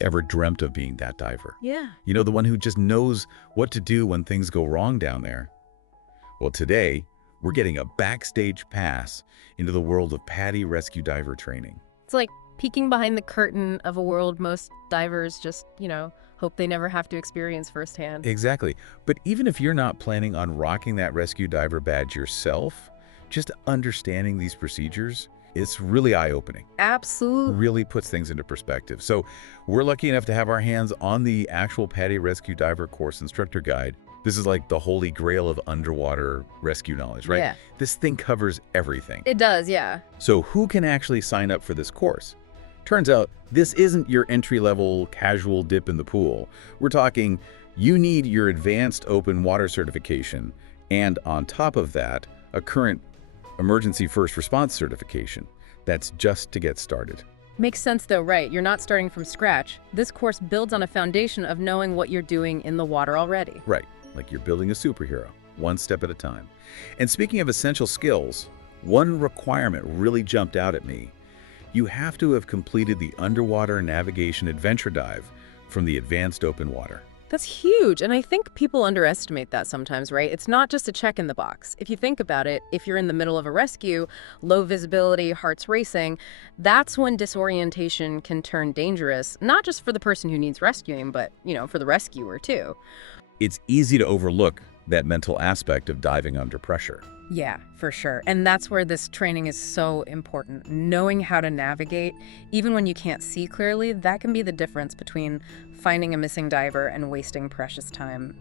Ever dreamt of being that diver? Yeah. You know, the one who just knows what to do when things go wrong down there. Well, today, we're getting a backstage pass into the world of PADI rescue diver training. It's like peeking behind the curtain of a world most divers just, hope they never have to experience firsthand. Exactly. But even if you're not planning on rocking that rescue diver badge yourself, just understanding these procedures, it's really eye-opening. Absolutely. Really puts things into perspective. So we're lucky enough to have our hands on the actual PADI Rescue Diver Course Instructor Guide. This is like the holy grail of underwater rescue knowledge, right? Yeah. This thing covers everything. It does, yeah. So who can actually sign up for this course? Turns out this isn't your entry-level casual dip in the pool. We're talking you need your advanced open water certification and on top of that, a current emergency first response certification. That's just to get started. Makes sense though, right? You're not starting from scratch. This course builds on a foundation of knowing what you're doing in the water already. Right, like you're building a superhero, one step at a time. And speaking of essential skills, one requirement really jumped out at me. You have to have completed the underwater navigation adventure dive from the advanced open water. That's huge, and I think people underestimate that sometimes, right? It's not just a check in the box. If you think about it, if you're in the middle of a rescue, low visibility, heart's racing, that's when disorientation can turn dangerous, not just for the person who needs rescuing, but, for the rescuer too. It's easy to overlook that mental aspect of diving under pressure. Yeah, for sure. And that's where this training is so important. Knowing how to navigate, even when you can't see clearly, that can be the difference between finding a missing diver and wasting precious time,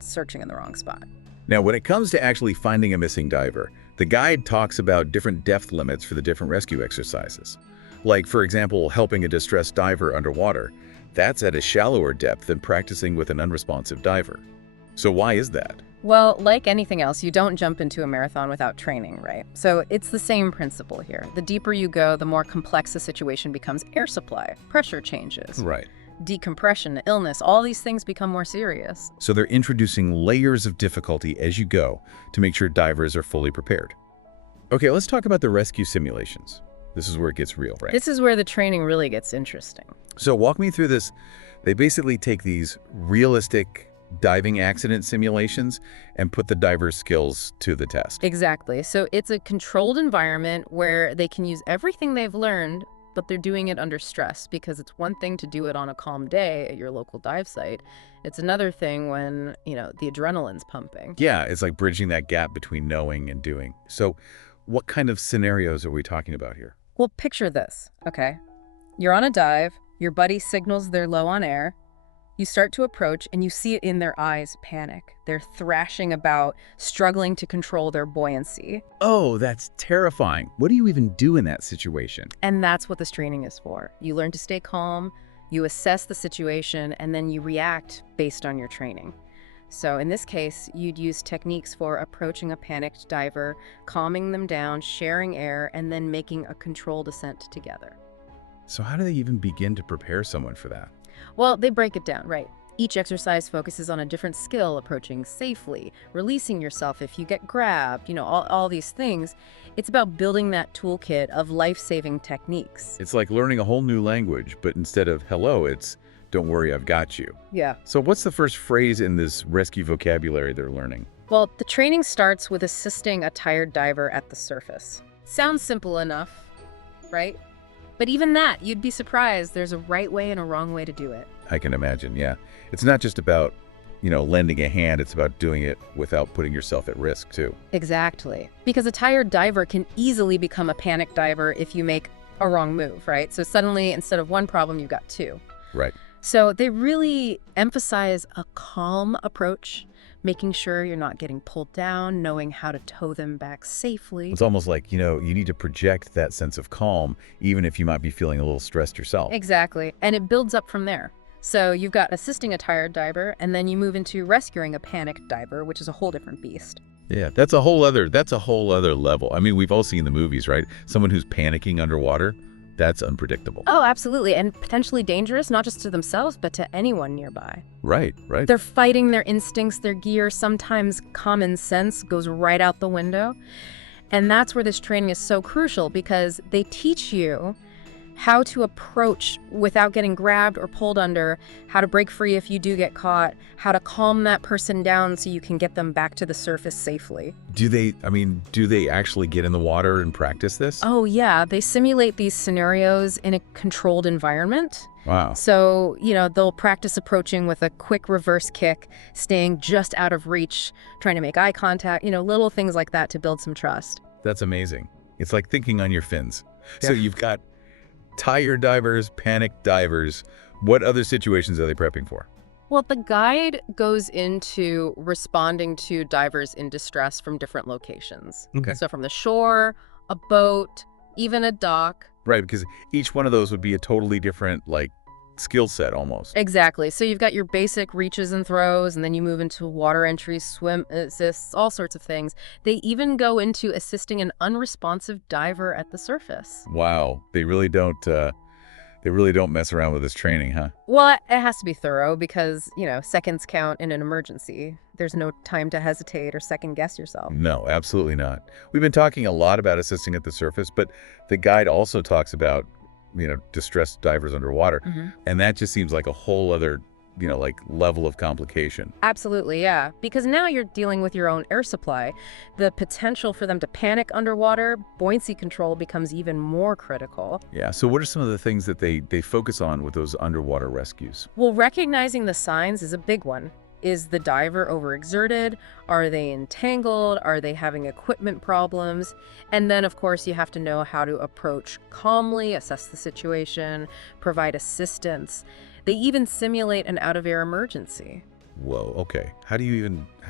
searching in the wrong spot. Now, when it comes to actually finding a missing diver, the guide talks about different depth limits for the different rescue exercises. Like, for example, helping a distressed diver underwater. That's at a shallower depth than practicing with an unresponsive diver. So why is that? Well, like anything else, you don't jump into a marathon without training, right? So it's the same principle here. The deeper you go, the more complex the situation becomes. Air supply, pressure changes, Right. decompression, illness, all these things become more serious. So they're introducing layers of difficulty as you go to make sure divers are fully prepared. Okay, let's talk about the rescue simulations. This is where it gets real, right? This is where the training really gets interesting. So walk me through this. They basically take these realistic diving accident simulations and put the diver's skills to the test. Exactly. So it's a controlled environment where they can use everything they've learned, but they're doing it under stress, because it's one thing to do it on a calm day at your local dive site. It's another thing when, the adrenaline's pumping. Yeah, it's like bridging that gap between knowing and doing. So what kind of scenarios are we talking about here? Well, picture this, okay? You're on a dive, your buddy signals they're low on air. You start to approach and you see it in their eyes, panic. They're thrashing about, struggling to control their buoyancy. Oh, that's terrifying. What do you even do in that situation? And that's what this training is for. You learn to stay calm, you assess the situation, and then you react based on your training. So in this case, you'd use techniques for approaching a panicked diver, calming them down, sharing air, and then making a controlled ascent together. So how do they even begin to prepare someone for that? Well, they break it down, right? Each exercise focuses on a different skill, approaching safely, releasing yourself if you get grabbed, all these things. It's about building that toolkit of life-saving techniques. It's like learning a whole new language, but instead of hello, it's don't worry, I've got you. Yeah. So what's the first phrase in this rescue vocabulary they're learning? Well, the training starts with assisting a tired diver at the surface. Sounds simple enough, right? But even that, you'd be surprised there's a right way and a wrong way to do it. I can imagine, yeah. It's not just about, lending a hand. It's about doing it without putting yourself at risk, too. Exactly. Because a tired diver can easily become a panic diver if you make a wrong move, right? So suddenly, instead of one problem, you've got two. Right. So they really emphasize a calm approach, making sure you're not getting pulled down, knowing how to tow them back safely. It's almost like, you need to project that sense of calm, even if you might be feeling a little stressed yourself. Exactly. And it builds up from there. So you've got assisting a tired diver, and then you move into rescuing a panicked diver, which is a whole different beast. Yeah, that's a whole other level. I mean, we've all seen the movies, right? Someone who's panicking underwater, that's unpredictable. Oh, absolutely. And potentially dangerous, not just to themselves, but to anyone nearby. Right. They're fighting their instincts, their gear. Sometimes common sense goes right out the window. And that's where this training is so crucial, because they teach you how to approach without getting grabbed or pulled under, how to break free if you do get caught, how to calm that person down so you can get them back to the surface safely. Do they actually get in the water and practice this? Oh yeah, they simulate these scenarios in a controlled environment. Wow. So, they'll practice approaching with a quick reverse kick, staying just out of reach, trying to make eye contact, little things like that to build some trust. That's amazing. It's like thinking on your fins. So you've got tired divers, panic divers. What other situations are they prepping for? Well, the guide goes into responding to divers in distress from different locations. Okay. So from the shore, a boat, even a dock. Right, because each one of those would be a totally different, skill set almost. Exactly. So you've got your basic reaches and throws, and then you move into water entries, swim assists, all sorts of things. They even go into assisting an unresponsive diver at the surface. Wow. They really don't mess around with this training, huh? Well, it has to be thorough because, seconds count in an emergency. There's no time to hesitate or second guess yourself. No, absolutely not. We've been talking a lot about assisting at the surface, but the guide also talks about, distressed divers underwater. Mm-hmm. And that just seems like a whole other, level of complication. Absolutely, yeah. Because now you're dealing with your own air supply. The potential for them to panic underwater, buoyancy control becomes even more critical. Yeah, so what are some of the things that they focus on with those underwater rescues? Well, recognizing the signs is a big one. Is the diver overexerted? Are they entangled? Are they having equipment problems? And then, of course, you have to know how to approach calmly, assess the situation, provide assistance. They even simulate an out-of-air emergency. Whoa, okay. How do you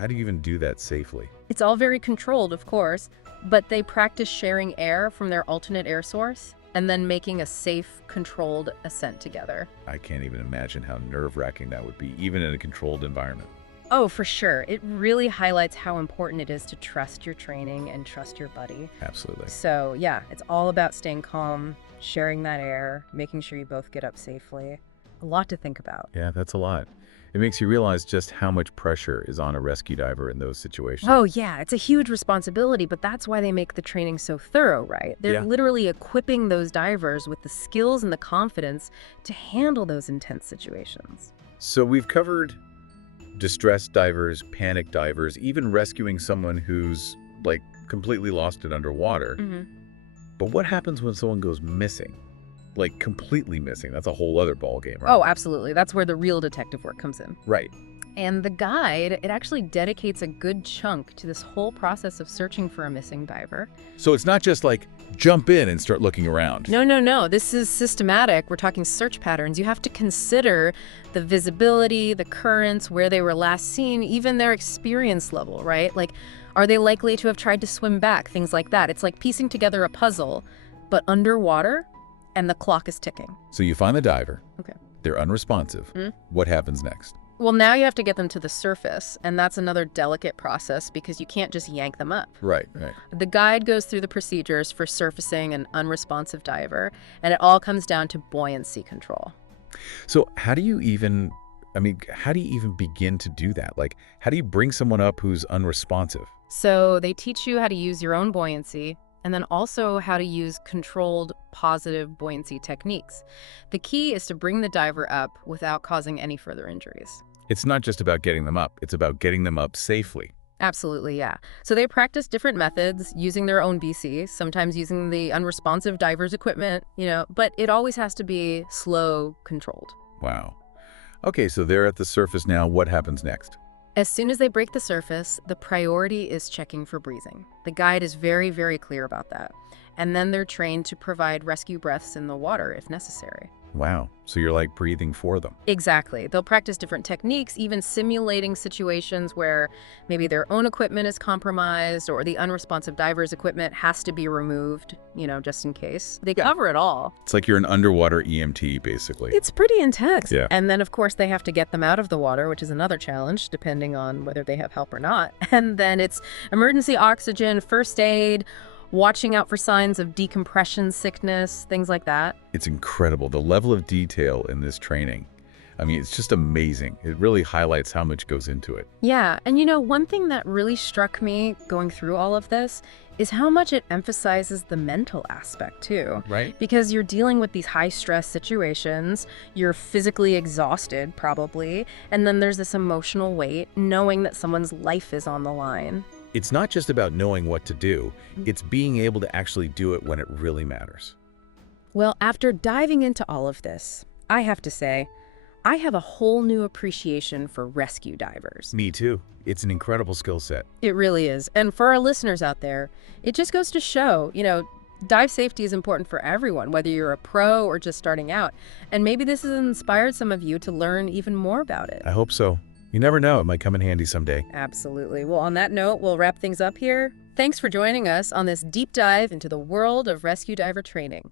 even do that safely? It's all very controlled, of course, but they practice sharing air from their alternate air source and then making a safe, controlled ascent together. I can't even imagine how nerve-wracking that would be, even in a controlled environment. Oh, for sure. It really highlights how important it is to trust your training and trust your buddy. Absolutely. So, yeah, it's all about staying calm, sharing that air, making sure you both get up safely. A lot to think about. Yeah, that's a lot. It makes you realize just how much pressure is on a rescue diver in those situations. Oh, yeah, it's a huge responsibility, but that's why they make the training so thorough, right? They're Yeah. literally equipping those divers with the skills and the confidence to handle those intense situations. So we've covered distressed divers, panic divers, even rescuing someone who's, completely lost it underwater. Mm-hmm. But what happens when someone goes missing? Completely missing? That's a whole other ballgame, right? Oh, absolutely. That's where the real detective work comes in. Right. And the guide, it actually dedicates a good chunk to this whole process of searching for a missing diver. So it's not just jump in and start looking around. No. This is systematic. We're talking search patterns. You have to consider the visibility, the currents, where they were last seen, even their experience level, right? Are they likely to have tried to swim back? Things like that. It's like piecing together a puzzle, but underwater, and the clock is ticking. So you find the diver. Okay. They're unresponsive. What happens next? Well, now you have to get them to the surface, and that's another delicate process because you can't just yank them up. Right. The guide goes through the procedures for surfacing an unresponsive diver, and it all comes down to buoyancy control. So how do you even begin to do that? How do you bring someone up who's unresponsive? So they teach you how to use your own buoyancy, and then also how to use controlled positive buoyancy techniques. The key is to bring the diver up without causing any further injuries. It's not just about getting them up. It's about getting them up safely. Absolutely, yeah. So they practice different methods using their own BC, sometimes using the unresponsive diver's equipment, but it always has to be slow, controlled. Wow. Okay, so they're at the surface now. What happens next? As soon as they break the surface, the priority is checking for breathing. The guide is very, very clear about that. And then they're trained to provide rescue breaths in the water if necessary. Wow. So you're breathing for them. Exactly. They'll practice different techniques, even simulating situations where maybe their own equipment is compromised or the unresponsive diver's equipment has to be removed, just in case. They cover it all. It's like you're an underwater EMT, basically. It's pretty intense. Yeah. And then, of course, they have to get them out of the water, which is another challenge, depending on whether they have help or not. And then it's emergency oxygen, first aid, watching out for signs of decompression sickness, things like that. It's incredible. The level of detail in this training I mean, it's just amazing. It really highlights how much goes into it. Yeah, and you know, one thing that really struck me going through all of this is how much it emphasizes the mental aspect too. Right? Because you're dealing with these high stress situations, you're physically exhausted probably, and then there's this emotional weight knowing that someone's life is on the line. It's not just about knowing what to do, it's being able to actually do it when it really matters. Well, after diving into all of this, I have to say, I have a whole new appreciation for rescue divers. Me too. It's an incredible skill set. It really is. And for our listeners out there, it just goes to show, dive safety is important for everyone, whether you're a pro or just starting out. And maybe this has inspired some of you to learn even more about it. I hope so. You never know, it might come in handy someday. Absolutely. Well, on that note, we'll wrap things up here. Thanks for joining us on this deep dive into the world of rescue diver training.